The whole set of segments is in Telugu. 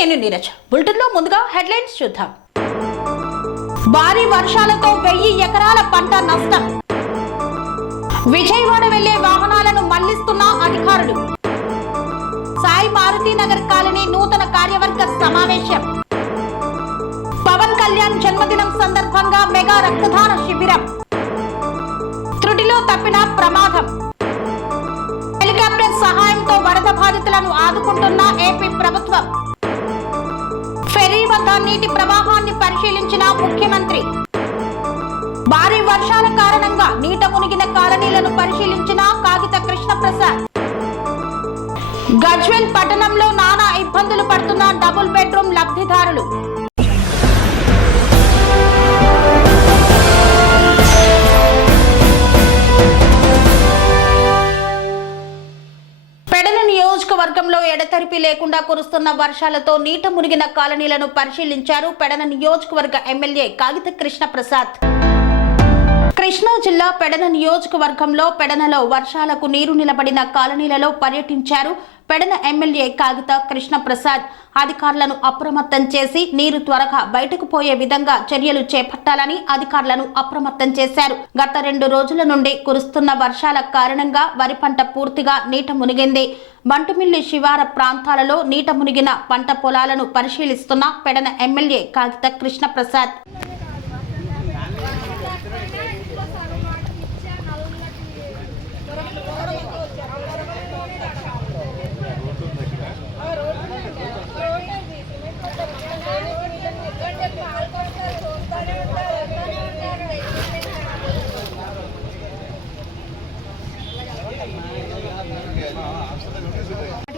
నేను నీరజ్. బులెటిన్లో ముందుగా హెడ్లైన్స్ చూద్దాం. భారీ వర్షాలతో 1000 ఎకరాల పంట నష్టం. విజయవాడ వెళ్లే వాహనాలను మళ్లిస్తున్న అధికారులు. సాయి మారుతి నగర్ కాలనీ నూతన కార్యవర్గ సమావేశం. పవన్ కళ్యాణ్ జన్మదినం సందర్భంగా మెగా రక్తదాన శిబిరం. త్రుటిలో తప్పిన ప్రమాదం. హెలికాప్టర్ సహాయంతో వరద బాధితులను ఆదుకుంటున్న ఏపీ ప్రభుత్వం. ఫెరీ వద్ద నీటి ప్రవాహాన్ని పరిశీలించిన ముఖ్యమంత్రి. భారీ వర్షాల కారణంగా నీట మునిగిన కాలనీలను పరిశీలించిన కాగిత కృష్ణప్రసాద్. గజ్వేల్ పట్టణంలో నానా ఇబ్బందులు పడుతున్న డబుల్ బెడ్రూమ్ లబ్ధిదారులు. నియోజకవర్గంలో ఎడతెరిపి లేకుండా కురుస్తున్న వర్షాలతో నీట మునిగిన కాలనీలను పరిశీలించారు పెడన నియోజకవర్గ ఎమ్మెల్యే కాగిత కృష్ణప్రసాద్. కృష్ణా జిల్లా పెడన నియోజకవర్గంలో పెడనలో వర్షాలకు నీరు నిలబడిన కాలనీలలో పర్యటించారు పెడన ఎమ్మెల్యే కాగిత కృష్ణప్రసాద్. అధికారులను అప్రమత్తం చేసి నీరు త్వరగా బయటకు పోయే విధంగా చర్యలు చేపట్టాలని అధికారులను అప్రమత్తం చేశారు. గత 2 రోజుల నుండి కురుస్తున్న వర్షాల కారణంగా వరి పంట పూర్తిగా నీట మునిగింది. బంటుమిల్లి శివార ప్రాంతాలలో నీట మునిగిన పంట పొలాలను పరిశీలిస్తున్న పెడన ఎమ్మెల్యే కాగిత కృష్ణప్రసాద్.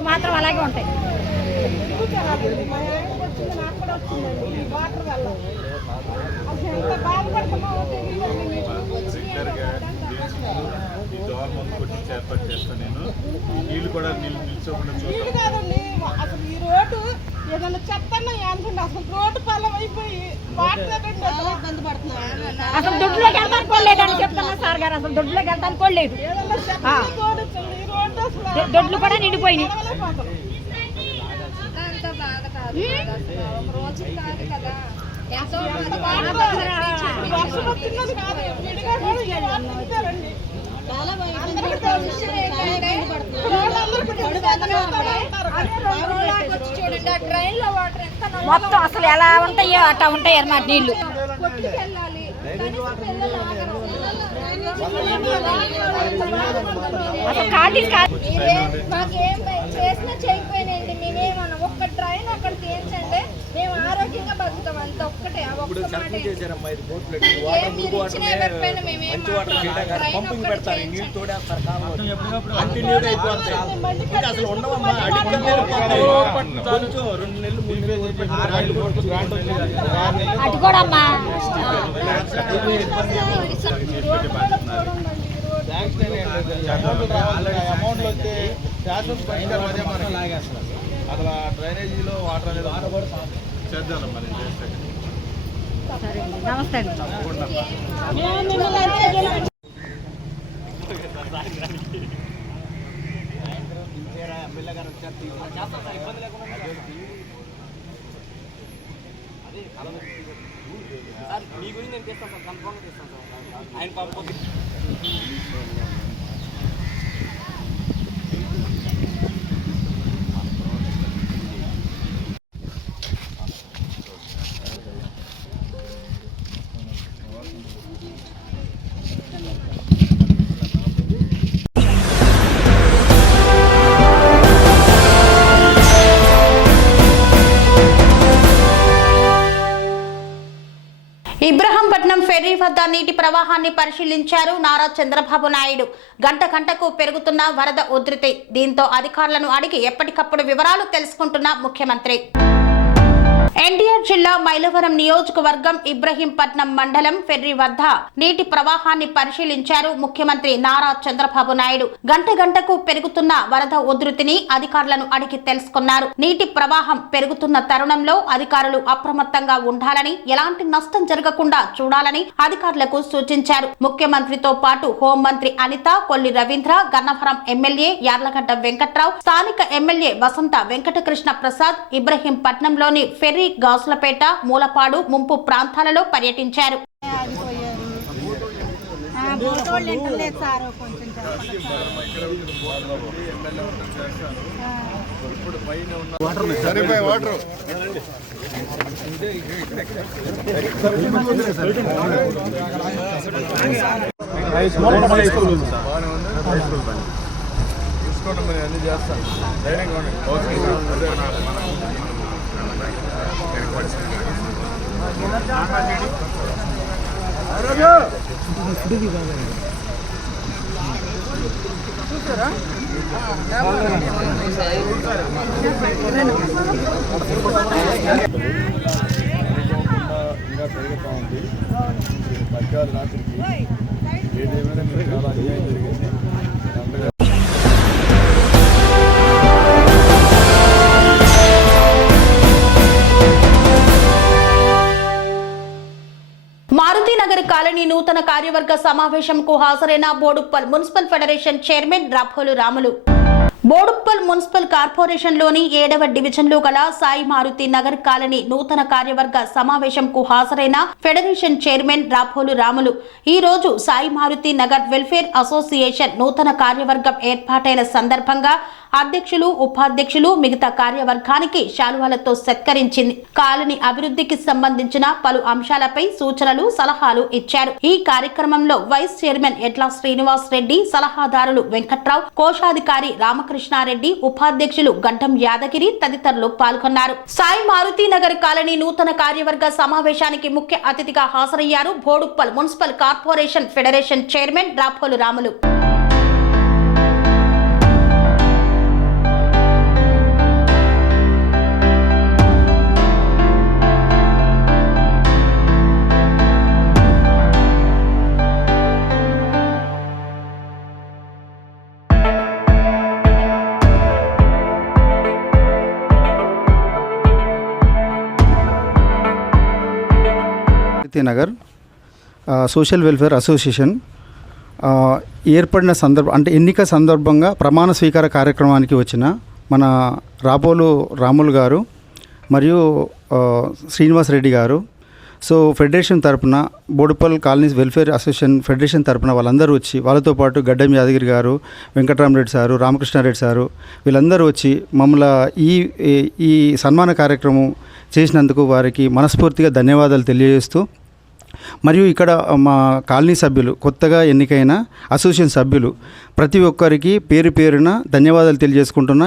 మాత్రం అలాగే ఉంటాయి. ఏర్పాటు చేస్తాను నేను. నీళ్ళు కూడా నిల్చోకుండా అసలు ఈ రోడ్డు ఏదైనా చెత్తన్నా అనుకుంటే అసలు రోడ్డు పల్లం అయిపోయి ఇబ్బంది పడుతున్నారు. అసలు దొడ్లోకి వెళ్తాను కోల్లేదని చెప్తున్నా సార్ గారు. అసలు దొడ్లోకి వెళ్తాను కోల్లేదు. దొడ్లు కూడా నిండిపోయినాయి. మొత్తం అసలు ఎలా ఉంటాయో అట్లా ఉంటాయి అన్నమాట నీళ్లు. అసలు కాటి మాకేం చేసినా చేయకపోయినాయండి. మేమేమన్నా ఒక్క ట్రైన్ ఒకటి తీర్చండి, మేము ఆరోగ్యంగా బతుకుతాం. అంత ఒక్కటే అటు కూడా అమ్మా అమౌంట్లు వస్తే శాశ్వత పరిష్కారం అదే మనకి. అసలు డ్రైనేజీలో వాటర్ అనేది చేద్దామమ్మా. నేను చేస్తాను. నమస్తే అండి. తప్పకుండా మీ గురించి నేను చేస్తాను సార్. కన్ఫర్మ్గా చేస్తాను సార్. ఆయన పంపి ఇబ్రహంపట్నం ఫెర్రీ వద్ద నీటి ప్రవాహాన్ని పరిశీలించారు నారా చంద్రబాబు నాయుడు. గంటకు పెరుగుతున్న వరద ఉధృతి. దీంతో అధికారులను అడిగి ఎప్పటికప్పుడు వివరాలు తెలుసుకుంటున్న ముఖ్యమంత్రి. ఎన్టీఆర్ జిల్లా మైలవరం నియోజకవర్గం ఇబ్రహీంపట్నం మండలం ఫెర్రీ వద్ద నీటి ప్రవాహాన్ని పరిశీలించారు ముఖ్యమంత్రి నారా చంద్రబాబు నాయుడు. గంట గంటకు పెరుగుతున్న వరద ఉధృతిని అధికారులను అడిగి తెలుసుకున్నారు. నీటి ప్రవాహం పెరుగుతున్న తరుణంలో అధికారులు అప్రమత్తంగా ఉండాలని, ఎలాంటి నష్టం జరగకుండా చూడాలని అధికారులకు సూచించారు. ముఖ్యమంత్రితో పాటు హోంమంత్రి అనిత, కొల్లి రవీంద్ర, గన్నవరం ఎమ్మెల్యే యార్లగడ్డ వెంకట్రావు, స్థానిక ఎమ్మెల్యే వసంత వెంకటకృష్ణ ప్రసాద్ ఇబ్రహీంపట్నంలోని ఫెర్రీ, గాసులపేట, మూలపాడు ముంపు ప్రాంతాలలో పర్యటించారు. అన్ని చేస్తాను ఇంకా పెరుగుతూ ఉంది. మధ్యాహ్న రాత్రికి ఏదేమైనా మీకు చాలా అన్యాయం జరిగింది. మారుతినగర్ కాలనీ నూతన కార్యవర్గ సమావేశంకు హాజరైన Boduppal municipal federation chairman Rapolu Ramulu. Boduppal municipal కార్పొరేషన్లోని 7వ డివిజన్లో గల సాయి మారుతి నగర్ కాలనీ నూతన కార్యవర్గ సమావేశంకు హాజరైన ఫెడరేషన్ చైర్మన్ రాపోలు రాములు ఈ రోజు సాయి మారుతి నగర్ వెల్ఫేర్ అసోసియేషన్ నూతన కార్యవర్గం ఏర్పాటైన సందర్భంగా అధ్యక్షులు, ఉపాధ్యక్షులు, మిగతా కార్యవర్గానికి శాలువాలతో సత్కరించింది. కాలనీ అభివృద్ధికి సంబంధించిన పలు అంశాలపై సూచనలు, సలహాలు ఇచ్చారు. ఈ కార్యక్రమంలో వైస్ చైర్మన్ ఎట్లా శ్రీనివాస్ రెడ్డి, సలహాదారులు వెంకట్రావు, కోశాధికారి రామకృష్ణారెడ్డి, ఉపాధ్యక్షులు గడ్డం యాదగిరి తదితరులు పాల్గొన్నారు. సాయి మారుతి నగర్ కాలనీ నూతన కార్యవర్గ సమావేశానికి ముఖ్య అతిథిగా హాజరయ్యారు Boduppal municipal corporation federation chairman Rapolu Ramulu. Nagar social welfare association ఏర్పడిన అంటే ఎన్నిక సందర్భంగా ప్రమాణ స్వీకార కార్యక్రమానికి వచ్చిన మన రాపోలు రాములు గారు మరియు శ్రీనివాస్ రెడ్డి గారు, సో ఫెడరేషన్ తరపున Boduppal colonies welfare association federation తరపున వాళ్ళందరూ వచ్చి, వాళ్ళతో పాటు గడ్డం యాదగిరి గారు, వెంకటరామరెడ్డి సారు, రామకృష్ణారెడ్డి సారు, వీళ్ళందరూ వచ్చి మమ్మల్ని ఈ సన్మాన కార్యక్రమం చేసినందుకు వారికి మనస్ఫూర్తిగా ధన్యవాదాలు తెలియజేస్తూ, మరియు ఇక్కడ మా కాలనీ సభ్యులు, కొత్తగా ఎన్నికైన అసోసియేషన్ సభ్యులు ప్రతి ఒక్కరికి పేరు పేరున ధన్యవాదాలు తెలియజేసుకుంటున్నా.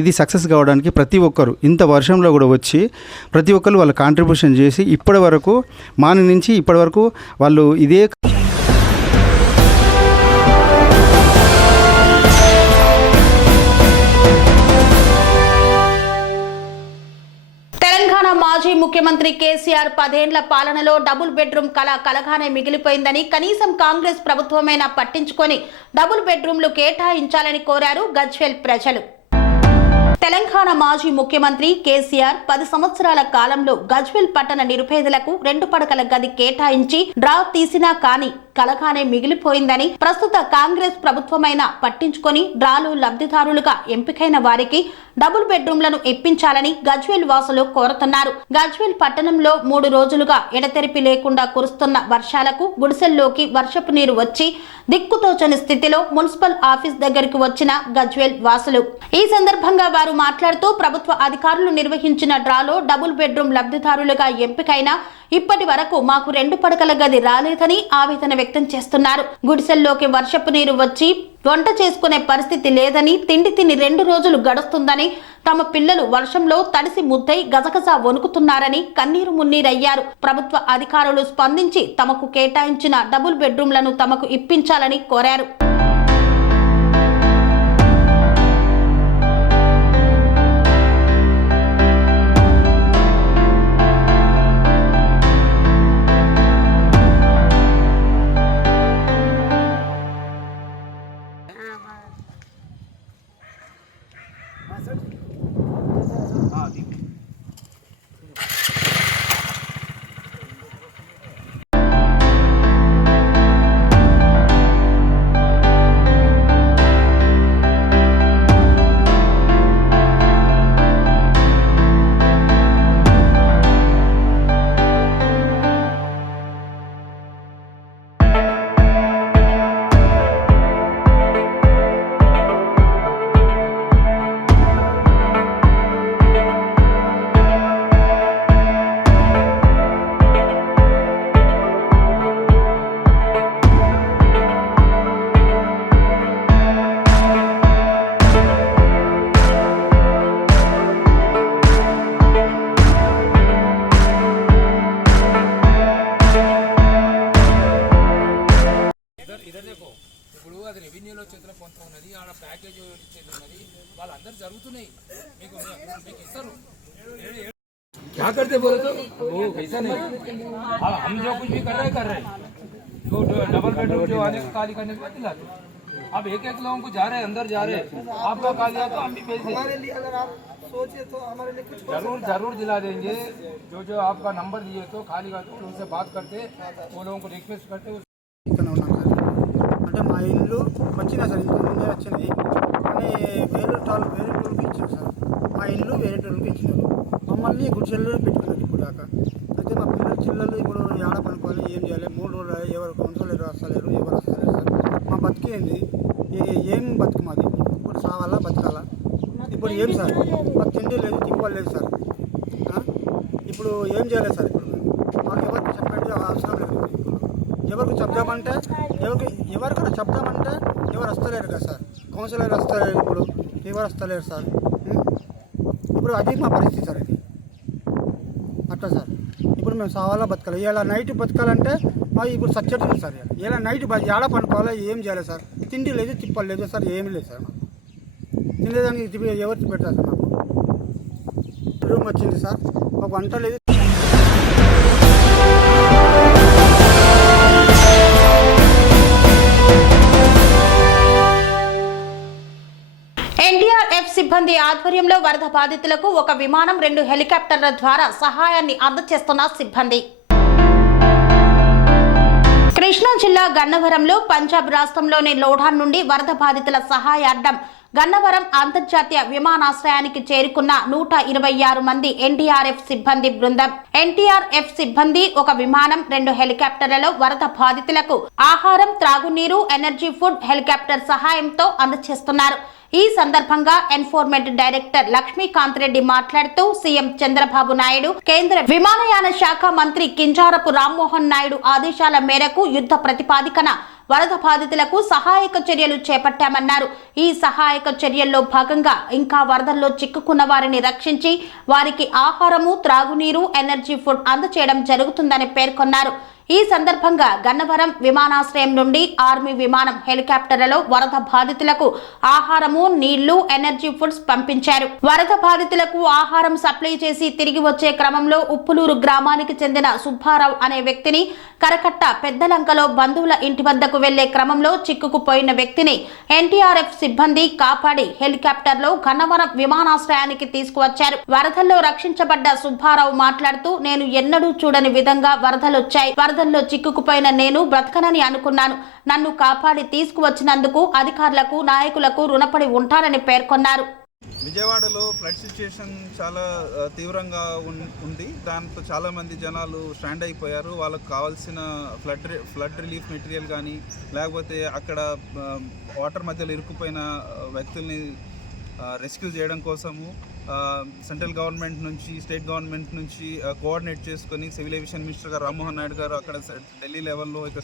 ఇది సక్సెస్ కావడానికి ప్రతి ఒక్కరు ఇంత వర్షంలో కూడా వచ్చి ప్రతి ఒక్కరు వాళ్ళ కాంట్రిబ్యూషన్ చేసి ఇప్పటి వరకు మార్నింగ్ నుంచి ఇప్పటి వరకు వాళ్ళు ఇదే మాజీ ముఖ్యమంత్రి కేసీఆర్ 10 ఏళ్ల పాలనలో డబుల్ బెడ్రూమ్ కళ కలగానే మిగిలిపోయిందని, కనీసం కాంగ్రెస్ ప్రభుత్వమైనా పట్టించుకొని డబుల్ బెడ్రూమ్లు కేటాయించాలని కోరారు గజ్వేల్ ప్రజలు. తెలంగాణ మాజీ ముఖ్యమంత్రి కేసీఆర్ 10 సంవత్సరాల కాలంలో గజ్వేల్ పట్టణ నిరుపేదలకు 2 పడకల గది కేటాయించి డ్రా తీసినా కానీ కలగానే మిగిలిపోయిందని, ప్రస్తుత కాంగ్రెస్ ప్రభుత్వమైనా పట్టించుకొని డ్రాలో లబ్ధిదారులుగా ఎంపికైన వారికి డబుల్ బెడ్రూమ్లను ఇప్పించాలని గజ్వేల్ వాసులు కోరుతున్నారు. గజ్వేల్ పట్టణంలో 3 రోజులుగా ఎడతెరిపి లేకుండా కురుస్తున్న వర్షాలకు గుడిసెల్లోకి వర్షపు నీరు వచ్చి దిక్కుతోచని స్థితిలో మున్సిపల్ ఆఫీస్ దగ్గరికి వచ్చిన గజ్వేల్ వాసులు. ఈ సందర్భంగా వారు మాట్లాడుతూ, ప్రభుత్వ అధికారులు నిర్వహించిన డ్రాలో డబుల్ బెడ్రూమ్ లబ్ధిదారులుగా ఎంపికైన ఇప్పటి వరకు మాకు 2 పడకల గది రాలేదని ఆవేదన వ్యక్తం చేస్తున్నారు. గుడిసెల్లోకి వర్షపు నీరు వచ్చి వంట చేసుకునే పరిస్థితి లేదని, తిండి తిని 2 రోజులు గడుస్తుందని, తమ పిల్లలు వర్షంలో తడిసి ముద్దై గజగజ వణుకుతున్నారని కన్నీరు మున్నీరయ్యారు. ప్రభుత్వ అధికారులు స్పందించి తమకు కేటాయించిన డబుల్ బెడ్రూమ్లను తమకు ఇప్పించాలని కోరారు. ఇప్పుడు అది రెవెన్యూలో చేతిలో కొంత ఉన్నది, ఆడ ప్యాకేజ్ ఇచ్చేది ఉన్నది, వాళ్ళందరూ జరుగుతున్నాయి, మీకు మీకు ఇస్తారు। क्या करते बोले तो वो वैसा नहीं, हम जो कुछ भी कर रहे हैं, जो डबल बेडरूम जो आने को खाली करने के बाद दिलाते। अब एक लोगों को जा रहे हैं, अंदर जा रहे हैं, आपका खाली है तो हम भी भेज देंगे, अगर आप सोचे तो हमारे लिए कुछ जरूर दिला देंगे। जो आपका नंबर दिए तो खाली का तो उनसे बात करते, वो लोगों को रिक्वेस्ट करते। అంటే మా ఇల్లు వచ్చినా సార్, ఇంటి ముందే వచ్చినాయి కానీ వేరే టోల్కి ఇచ్చారు సార్, మా ఇల్లు వేరే టోల్కి ఇచ్చినారు, మమ్మల్ని గుడిసెల్లో పెట్టుకున్నారు ఇప్పుడు దాకా। అయితే మా పిల్లలు ఇప్పుడు ఆడ పనుకోవాలి, ఏం చేయాలి, 3 రోజులు ఎవరు కౌన్సిలర్ వస్తలేరు, ఎవరు వస్తలేరు సార్, మా బతికేంది, ఏం బతుకు మాది, ఇప్పుడు సావాలా బతకాలా, ఇప్పుడు ఏం సార్, మాకు తిండి లేదు తిప్పలేదు సార్, ఇప్పుడు ఏం చేయాలి సార్, ఇప్పుడు మాకు ఎవరికి చెప్పండి అవసరం లేదు, ఎవరికి చెప్దామంటే ఎవరికైనా చెప్దామంటే ఎవరు వస్తలేరు కదా సార్, కౌన్సిలర్ వస్తలేరు, ఇప్పుడు ఎవరు వస్తలేరు సార్, ఇప్పుడు అది మా పరిస్థితి సార్, ఇది అట్లా సార్, ఇప్పుడు మేము సావాలా బతకాలి, ఇలా నైట్ బతకాలంటే మాకు ఇప్పుడు సచ్చేస్తుంది సార్, ఇలా నైట్ ఏడ పనుకోవాలా, ఏం చేయాలి సార్, తిండి లేదు తిప్పలు లేదు సార్, ఏమీ లేదు సార్, మాకు తినేదానికి ఎవరికి పెట్టారు సార్, మాకు రూమ్ వచ్చింది సార్, మాకు వంట లేదు। ఎన్డీఆర్ఎఫ్ సిబ్బంది ఆధ్వర్యంలో వరద బాధితులకు ఒక విమానం 2 హెలికాప్టర్ల ద్వారా సహాయాన్ని అందజేస్తున్న సిబ్బంది। కృష్ణా జిల్లా గన్నవరంలో పంజాబ్ రాష్ట్రంలోని లోఢాన్ నుండి వరద బాధితుల సహాయార్థం గన్నవరం అంతర్జాతీయ విమానాశ్రయానికి చేరుకున్న 126 మంది ఎన్డీఆర్ఎఫ్ సిబ్బంది బృందం। ఎన్డీఆర్ఎఫ్ సిబ్బంది ఒక విమానం 2 హెలికాప్టర్లలో వరద బాధితులకు ఆహారం, త్రాగునీరు, ఎనర్జీ ఫుడ్ హెలికాప్టర్ సహాయంతో అందజేస్తున్నారు। ఈ సందర్భంగా ఎన్ఫోర్స్మెంట్ డైరెక్టర్ లక్ష్మీకాంత్ రెడ్డి మాట్లాడుతూ సీఎం చంద్రబాబు నాయుడు, కేంద్ర విమానయాన శాఖ మంత్రి కింజారపు రామ్మోహన్ నాయుడు ఆదేశాల మేరకు యుద్ధ ప్రతిపాదికన వరద బాధితులకు సహాయక చర్యలు చేపట్టామన్నారు। ఈ సహాయక చర్యల్లో భాగంగా ఇంకా వరదల్లో చిక్కుకున్న వారిని రక్షించి వారికి ఆహారము, త్రాగునీరు, ఎనర్జీ ఫుడ్ అందజేయడం జరుగుతుందని పేర్కొన్నారు। ఈ సందర్భంగా గన్నవరం విమానాశ్రయం నుండి ఆర్మీ విమానం హెలికాప్టర్లలో వరద బాధితులకు ఆహారము, నీళ్లు, ఎనర్జీ ఫుడ్స్ పంపించారు। వరద బాధితులకు ఆహారం సప్లై చేసి తిరిగి వచ్చే క్రమంలో ఉప్పులూరు గ్రామానికి చెందిన సుబ్బారావు అనే వ్యక్తిని కరకట్ట పెద్దలంకలో బంధువుల ఇంటి వద్దకు వెళ్లే క్రమంలో చిక్కుకుపోయిన వ్యక్తిని ఎన్డీఆర్ఎఫ్ సిబ్బంది కాపాడి హెలికాప్టర్లో గన్నవరం విమానాశ్రయానికి తీసుకువచ్చారు। వరదల్లో రక్షించబడ్డ సుబ్బారావు మాట్లాడుతూ, నేను ఎన్నడూ చూడని విధంగా వరదలొచ్చాయి, వరదల్లో చిక్కుకుపోయిన నేను బ్రతకనని అనుకున్నాను, నన్ను కాపాడి తీసుకువచ్చినందుకు అధికారులకు, నాయకులకు రుణపడి ఉంటానని పేర్కొన్నారు। విజయవాడలో ఫ్లడ్ సిచ్యుయేషన్ చాలా తీవ్రంగా ఉంది, దాంతో చాలామంది జనాలు స్టాండ్ అయిపోయారు, వాళ్ళకు కావాల్సిన ఫ్లడ్ రిలీఫ్ మెటీరియల్ కానీ లేకపోతే అక్కడ వాటర్ మధ్యలో ఇరుక్కుపోయిన వ్యక్తుల్ని రెస్క్యూ చేయడం కోసము సెంట్రల్ గవర్నమెంట్ నుంచి, స్టేట్ గవర్నమెంట్ నుంచి కోఆర్డినేట్ చేసుకొని సివిల్ ఏవియేషన్ మినిస్టర్ గారు రామ్మోహన్ నాయుడు గారు అక్కడ ఢిల్లీ లెవెల్లో, ఇక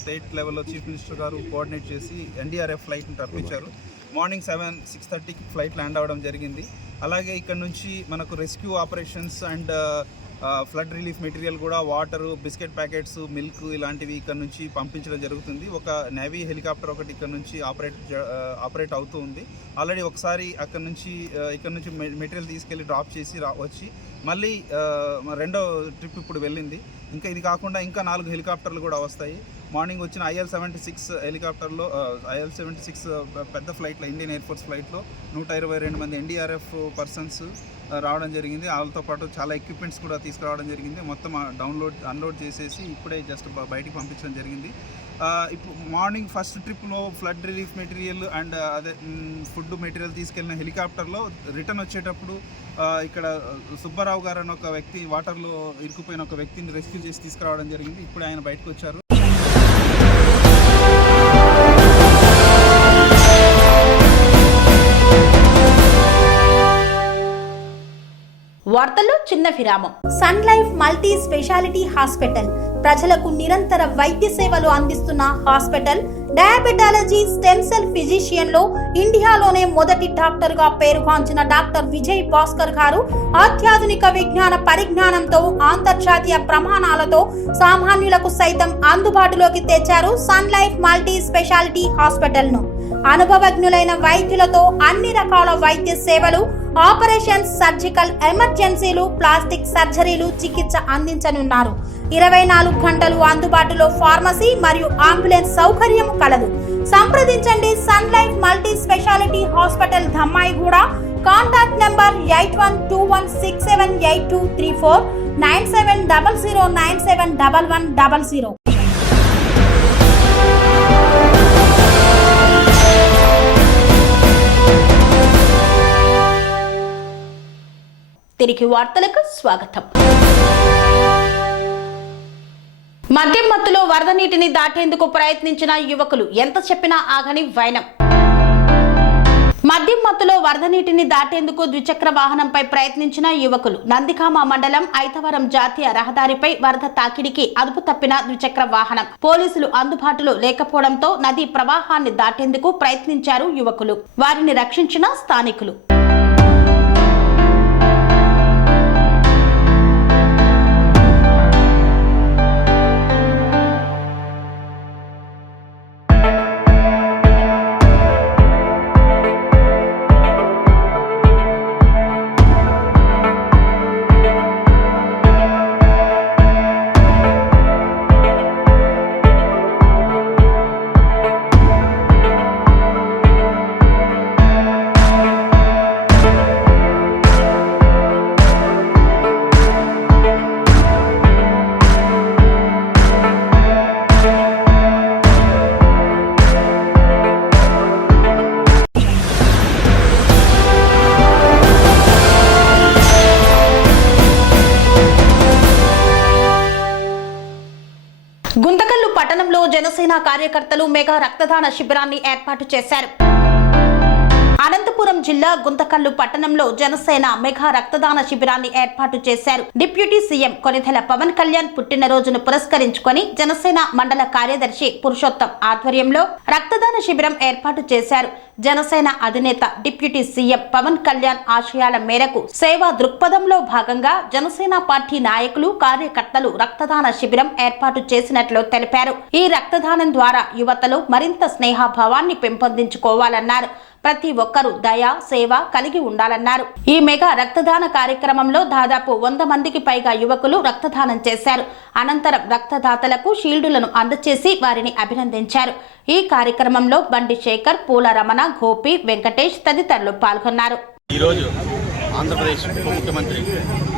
స్టేట్ లెవెల్లో చీఫ్ మినిస్టర్ గారు కోఆర్డినేట్ చేసి ఎన్డీఆర్ఎఫ్ ఫ్లైట్ని రప్పించారు। మార్నింగ్ 6:30కి ఫ్లైట్ ల్యాండ్ అవ్వడం జరిగింది। అలాగే ఇక్కడ నుంచి మనకు rescue operations and flood relief material కూడా, వాటరు, బిస్కెట్ ప్యాకెట్స్, మిల్క్ ఇలాంటివి ఇక్కడ నుంచి పంపించడం జరుగుతుంది। ఒక నేవీ హెలికాప్టర్ ఒకటి ఇక్కడ నుంచి ఆపరేట్ అవుతూ ఉంది। ఆల్రెడీ ఒకసారి ఇక్కడ నుంచి మెటీరియల్ తీసుకెళ్ళి డ్రాప్ చేసి వచ్చి మళ్ళీ రెండో ట్రిప్ ఇప్పుడు వెళ్ళింది। ఇంకా ఇది కాకుండా ఇంకా 4 హెలికాప్టర్లు కూడా వస్తాయి। మార్నింగ్ వచ్చిన IL-76 హెలికాప్టర్లో, IL-76 పెద్ద ఫ్లైట్లో, ఇండియన్ ఎయిర్ ఫోర్స్ ఫ్లైట్లో 122 మంది ఎన్డీఆర్ఎఫ్ పర్సన్స్ రావడం జరిగింది। వాళ్ళతో పాటు చాలా ఎక్విప్మెంట్స్ కూడా తీసుకురావడం జరిగింది। మొత్తం అన్లోడ్ చేసేసి ఇప్పుడే జస్ట్ బయటికి పంపించడం జరిగింది। ఇప్పుడు మార్నింగ్ ఫస్ట్ ట్రిప్లో ఫ్లడ్ రిలీఫ్ మెటీరియల్ అండ్ అదే ఫుడ్ మెటీరియల్ తీసుకెళ్ళిన హెలికాప్టర్లో రిటర్న్ వచ్చేటప్పుడు ఇక్కడ సుబ్బారావు గారు అని ఒక వ్యక్తి, వాటర్లో ఇరుక్కుపోయిన ఒక వ్యక్తిని రెస్క్యూ చేసి తీసుకురావడం జరిగింది। ఇప్పుడు ఆయన బయటకు వచ్చారు। వార్తల్లో చిన్న విరామం। Sun Life multi speciality hospital ప్రజలకు నిరంతర వైద్య సేవలు అందిస్తున్న hospital diabetology stem cell physician లో ఇండియాలోనే మొదటి డాక్టర్ గా పేరుగాంచిన డాక్టర్ విజయ్ భాస్కర్ గారు అత్యాధునిక విజ్ఞాన పరిజ్ఞానంతో అంతర్జాతీయ ప్రమాణాలతో సామాన్యులకు సైతం అందుబాటులోకి తెచ్చారు Sun Life multi speciality hospital ను. అనుభవజ్ఞులైన వైద్యులతో అన్ని రకాల వైద్య సేవలు, ఆపరేషన్స్, సర్జికల్ ఎమర్జెన్సీలు, ప్లాస్టిక్ సర్జరీలు, చికిత్స అందించనున్నారు. 24 గంటలు అందుబాటులో ఫార్మసీ మరియు అంబులెన్స్ సౌకర్యం కలదు. సంప్రదించండి Sun Life multi speciality hospital, Dhammaiguda. Contact number 8121678234 9700971100. తిరిగి వార్తలకు స్వాగతం. మద్యం మత్తులో వరద నీటిని దాటేందుకు ప్రయత్నించిన యువకులు ఎంత చెప్పినా ఆగని వైనం. మద్యం మత్తులో వరద నీటిని దాటేందుకు ద్విచక్ర వాహనంపై ప్రయత్నించిన యువకులు. నందిగామ మండలం ఐతవరం జాతీయ రహదారిపై వరద తాకిడికి అదుపు తప్పిన ద్విచక్ర వాహనం. పోలీసులు అందుబాటులో లేకపోవడంతో నదీ ప్రవాహాన్ని దాటేందుకు ప్రయత్నించారు యువకులు. వారిని రక్షించిన స్థానికులు. గుంతకల్లు పట్టణంలో జనసేన కార్యకర్తలు మెగా రక్తదాన శిబిరాన్ని ఏర్పాటు చేశారు. అనంతపురం జిల్లా గుంతకల్లు పట్టణంలో జనసేన మెగా రక్తదాన శిబిరాన్ని ఏర్పాటు చేశారు. డిప్యూటీ సీఎం కొనిదెల పవన్ కళ్యాణ్ పుట్టినరోజును పురస్కరించుకొని జనసేన మండల కార్యదర్శి పురుషోత్తం ఆధ్వర్యంలో రక్తదాన శిబిరం ఏర్పాటు చేశారు. జనసేన అధినేత డిప్యూటీ సీఎం పవన్ కళ్యాణ్ ఆశయాల మేరకు సేవా దృక్పథంలో భాగంగా జనసేన పార్టీ నాయకులు, కార్యకర్తలు రక్తదాన శిబిరం ఏర్పాటు చేసినట్లు తెలిపారు. ఈ రక్తదానం ద్వారా యువతలో మరింత స్నేహభావాన్ని పెంపొందించుకోవాలన్నారు. ప్రతి ఒక్కరూ దయ, సేవ కలిగి ఉండాలన్నారు. ఈ మెగా రక్తదాన కార్యక్రమంలో దాదాపు 100 మందికి పైగా యువకులు రక్తదానం చేశారు. అనంతరం రక్తదాతలకు షీల్డులను అందజేసి వారిని అభినందించారు. ఈ కార్యక్రమంలో బండి శేఖర్, పూల రమణ, గోపి, వెంకటేష్ తదితరులు పాల్గొన్నారు. ఈరోజు ఆంధ్రప్రదేశ్ ఉప ముఖ్యమంత్రి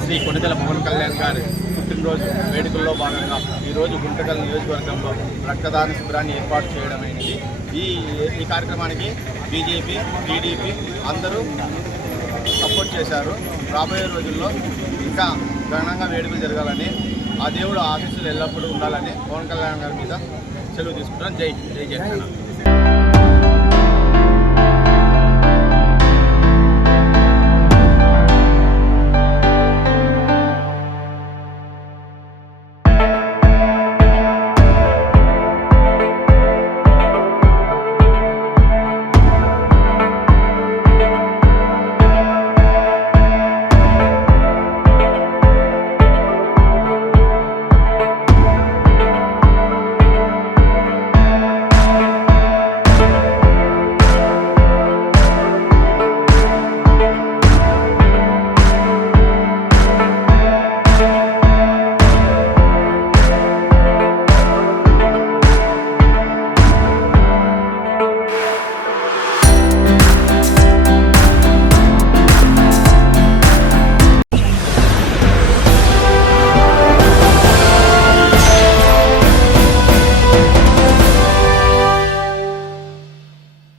శ్రీ కొనిదెల పవన్ కళ్యాణ్ గారి పుట్టినరోజు వేడుకల్లో భాగంగా ఈరోజు గుంటకల్ నియోజకవర్గంలో రక్తదాన శిబిరాన్ని ఏర్పాటు చేయడమైనది. ఈ కార్యక్రమానికి బీజేపీ, టీడీపీ అందరూ సపోర్ట్ చేశారు. రాబోయే రోజుల్లో ఇంకా ఘనంగా వేడుకలు జరగాలని, ఆ దేవుడు ఆశీస్సులు ఎల్లప్పుడూ ఉండాలని పవన్ కళ్యాణ్ గారి మీద సెలవు తీసుకుంటాను. జై జై జనసేన.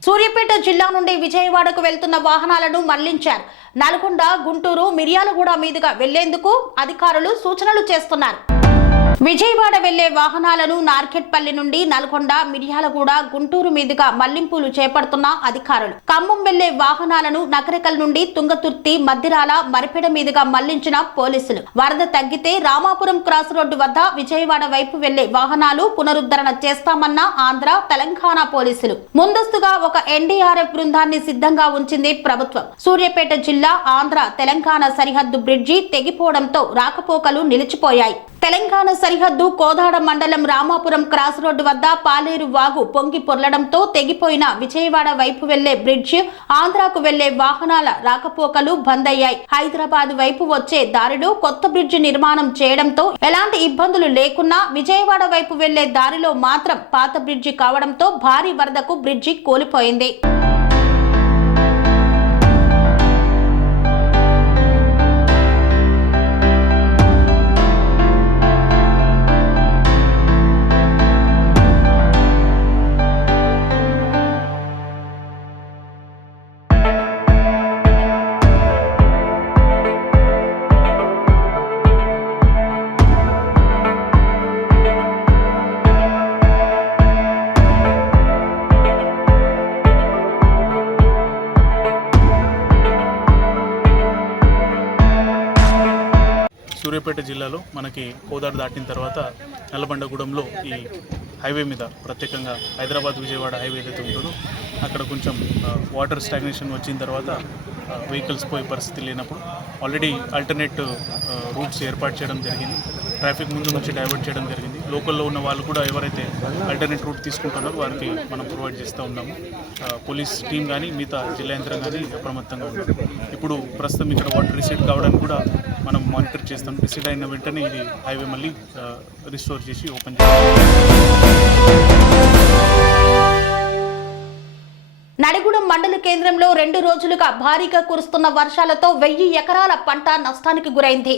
సూర్యాపేట జిల్లా నుండి విజయవాడకు వెళ్తున్న వాహనాలను మళ్లించారు. నల్గొండ, గుంటూరు, మిర్యాలగూడ మీదుగా వెళ్లేందుకు అధికారులు సూచనలు చేస్తున్నారు. విజయవాడ వెళ్లే వాహనాలను నార్కెట్పల్లి నుండి నల్గొండ, మిర్యాలగూడ, గుంటూరు మీదుగా మళ్లింపులు చేపడుతున్న అధికారులు. ఖమ్మం వెళ్లే వాహనాలను నకరికల్ నుండి తుంగతుర్తి, మద్దిరాల, మరిపేడ మీదుగా మళ్లించిన పోలీసులు. వరద తగ్గితే రామాపురం క్రాస్ రోడ్డు వద్ద విజయవాడ వైపు వెళ్లే వాహనాలు పునరుద్ధరణ చేస్తామన్న ఆంధ్ర, తెలంగాణ పోలీసులు. ముందస్తుగా ఒక ఎన్డీఆర్ఎఫ్ బృందాన్ని సిద్ధంగా ఉంచింది ప్రభుత్వం. సూర్యాపేట జిల్లా ఆంధ్ర, తెలంగాణ సరిహద్దు బ్రిడ్జి తెగిపోవడంతో రాకపోకలు నిలిచిపోయాయి. తెలంగాణ సరిహద్దు కోదాడ మండలం రామాపురం క్రాస్ రోడ్డు వద్ద పాలేరు వాగు పొంగి పొర్లడంతో తెగిపోయిన విజయవాడ వైపు వెళ్లే బ్రిడ్జ్, ఆంధ్రాకు వెళ్లే వాహనాల రాకపోకలు బంద్ అయ్యాయి. హైదరాబాద్ వైపు వచ్చే దారిలో కొత్త బ్రిడ్జ్ నిర్మాణం చేయడంతో ఎలాంటి ఇబ్బందులు లేకున్నా విజయవాడ వైపు వెళ్లే దారిలో మాత్రం పాత బ్రిడ్జి కావడంతో భారీ వరదకు బ్రిడ్జి కూలిపోయింది. సూర్యాపేట జిల్లాలో మనకి కోదాడ దాటిన తర్వాత నల్లబండగూడెంలో ఈ హైవే మీద ప్రత్యేకంగా హైదరాబాద్ విజయవాడ హైవే ఏదైతే ఉంటుందో అక్కడ కొంచెం వాటర్ స్టాగ్నేషన్ వచ్చిన తర్వాత వెహికల్స్ పోయే పరిస్థితి లేనప్పుడు ఆల్రెడీ ఆల్టర్నేట్ రూట్స్ ఏర్పాటు చేయడం జరిగింది. ట్రాఫిక్ ముందు నుంచి డైవర్ట్ చేయడం జరిగింది. లోకల్లో ఉన్న వాళ్ళు కూడా ఎవరైతే ఆల్టర్నేట్ రూట్ తీసుకుంటున్నారో వారికి మనం ప్రొవైడ్ చేస్తూ ఉన్నాము. పోలీస్ టీం కానీ మిగతా జిల్లా యంత్రం కానీ అప్రమత్తంగా ఉన్నారు. ఇప్పుడు ప్రస్తుతం ఇక్కడ వాటర్ రిసీడ్ కావడానికి కూడా మనం మానిటర్ చేస్తాం. రిసీడ్ అయిన వెంటనే ఇది హైవే మళ్ళీ రిస్టోర్ చేసి ఓపెన్ చేస్తాం. నడిగూడెం మండల కేంద్రంలో 2 రోజులుగా భారీగా కురుస్తున్న వర్షాలతో 1000 ఎకరాల పంట నష్టానికి గురైంది.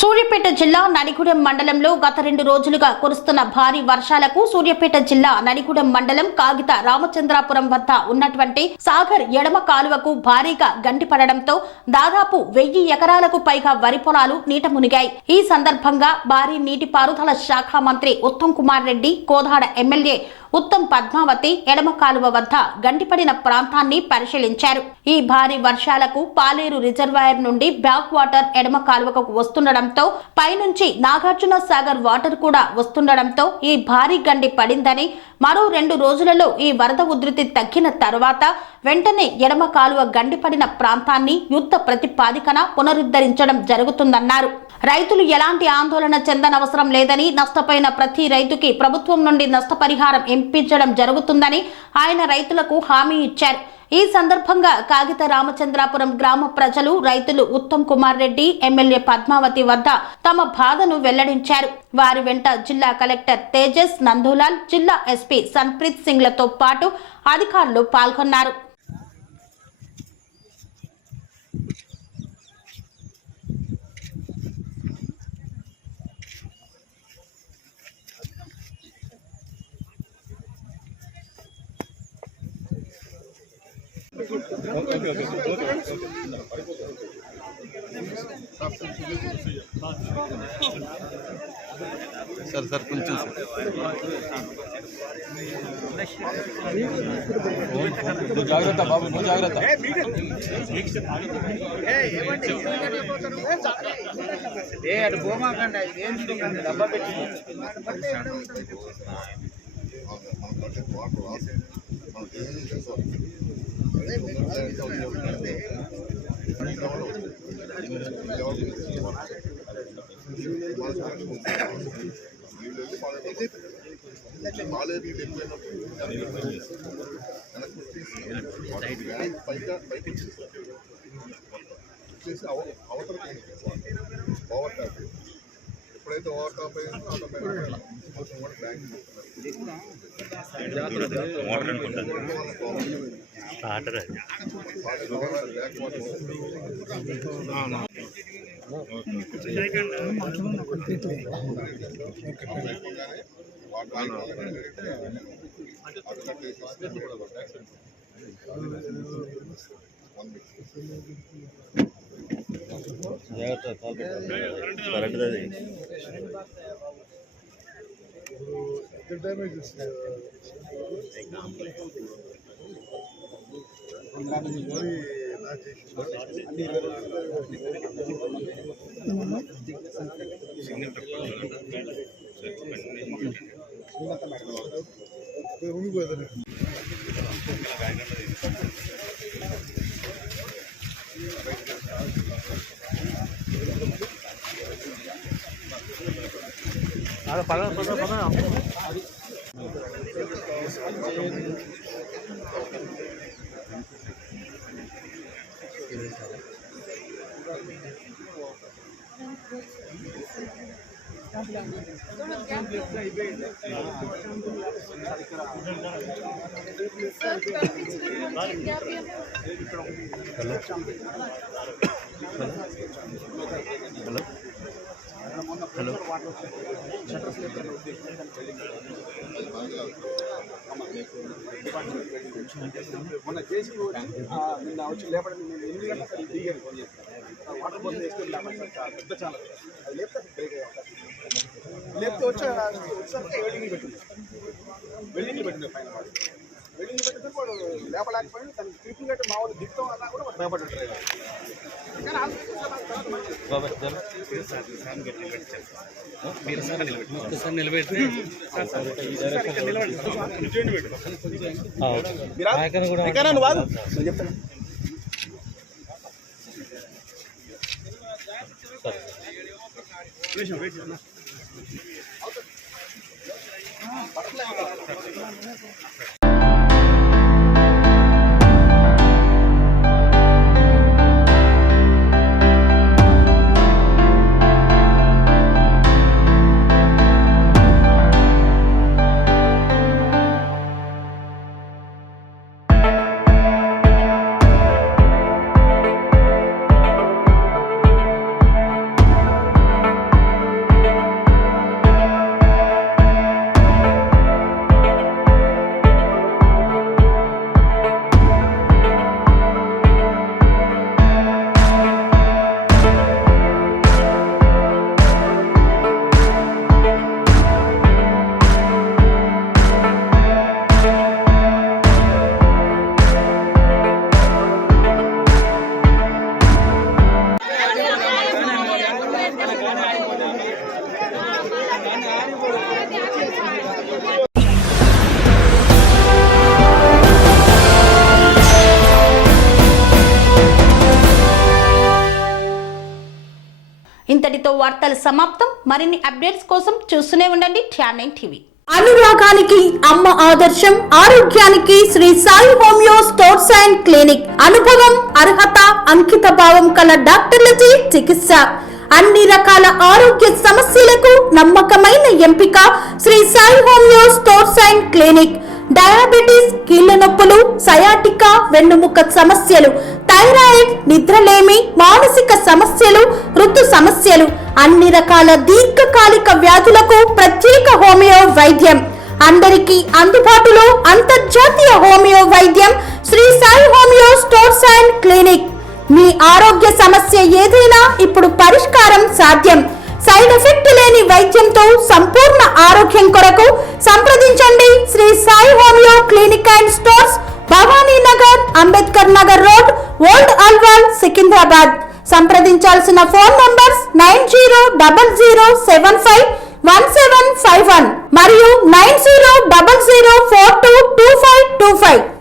సూర్యాపేట జిల్లా నడిగూడెం మండలంలో గత 2 రోజులుగా కురుస్తున్న భారీ వర్షాలకు సూర్యాపేట జిల్లా నడిగూడెం మండలం కాగిత రామచంద్రాపురం వద్ద ఉన్నటువంటి సాగర్ ఎడమ కాలువకు భారీగా గండిపడడంతో దాదాపు 1000 ఎకరాలకు పైగా వరి పొలాలు నీట మునిగాయి. ఈ సందర్భంగా భారీ నీటిపారుదల శాఖ మంత్రి ఉత్తమ్ కుమార్ రెడ్డి, కోదాడ ఎమ్మెల్యే ఉత్తమ్ పద్మావతి ఎడమ కాలువ వద్ద గండిపడిన ప్రాంతాన్ని పరిశీలించారు. ఈ భారీ వర్షాలకు పాలేరు రిజర్వాయర్ నుండి బ్యాక్ వాటర్ ఎడమ కాలువకు వస్తుండడంతో పైనుంచి నాగార్జున సాగర్ వాటర్ కూడా వస్తుండడంతో ఈ భారీ గండి పడిందని, మరో 2 రోజులలో ఈ వరద ఉధృతి తగ్గిన తర్వాత వెంటనే ఎడమ కాలువ గండిపడిన ప్రాంతాన్ని యుద్ధ ప్రతిపాదికన పునరుద్ధరించడం జరుగుతుందన్నారు. రైతులు ఎలాంటి ఆందోళన చెందనవసరం లేదని, నష్టపోయిన ప్రతి రైతుకి ప్రభుత్వం నుండి నష్టపరిహారం ఇప్పించడం జరుగుతుందని ఆయన రైతులకు హామీ ఇచ్చారు. ఈ సందర్భంగా కాగిత రామచంద్రాపురం గ్రామ ప్రజలు, రైతులు ఉత్తమ్ కుమార్ రెడ్డి, ఎమ్మెల్యే పద్మావతి వద్ద తమ బాధను వెల్లడించారు. వారి వెంట జిల్లా కలెక్టర్ తేజస్ నందూలాల్, జిల్లా ఎస్పీ సన్ప్రీత్ సింగ్లతో పాటు అధికారులు పాల్గొన్నారు. సార్ కొంచెం జాగ్రత్త బాబు, జాగ్రత్త. అటు పోమాకండి, డబ్బా పెట్టి ఎప్పుడైతే ఓవర్ టాప్ అయిందో మొన్న చేసి నిన్న వచ్చి లేపడం 8 గంటలకు దిగారు వాటర్ బోర్డు వేసుకొని పెద్ద చాలా అది లేపితే బ్రేక్ అయ్యే లేపితే వచ్చేసరికి వెల్డింగ్లు పెట్టింది పైన వాడు వెల్డింగ్లు పెట్టితే వాడు లేపలేకపోయింది దానికి క్లిప్పింగ్ అంటే మా వాళ్ళు దిగుతాం అన్నా కూడా వాడు భయపడ్డారు ఇంతటితో వార్తలు సమాప్తం. మరిన్ని అప్డేట్స్ కోసం చూస్తూనే ఉండండి TR9 టీవీ. అనురాగానికి అమ్మ ఆదర్శం, ఆరోగ్యానికి Shri Sai homeo stores and clinic. అనుభవం, అర్హత, అంకిత భావం కల డాక్టర్లచే చికిత్స. అన్ని రకాల ఆరోగ్య సమస్యలకు నమ్మకమైన ఎంపిక Shri Sai homeo stores and clinic. Diabetes, కీళ్ల నొప్పులు, సయాటికా, వెన్నుముక సమస్యలు, థైరాయిడ్, నిద్రలేమి, మానసిక సమస్యలు, ఋతు సమస్యలు, అన్ని రకాల దీర్ఘకాలిక వ్యాధులకు ప్రత్యేక హోమియో వైద్యం. అందరికీ అందుబాటులో అంతర్జాతీయ హోమియో వైద్యం Shri Sai homeo stores and clinic. మీ ఆరోగ్య సమస్య ఏదైనా ఇప్పుడు పరిష్కారం సాధ్యం. సైడ్ ఎఫెక్ట్ లేని వైద్యంతో సంపూర్ణ ఆరోగ్యం కొరకు సంప్రదించండి Shri Sai homeo clinic and stores, Bhavani Nagar, Ambedkar Nagar road, old Alwal, Secunderabad. సంప్రదించాల్సిన ఫోన్ నంబర్స్ 9000751751 మరియు 9000422525.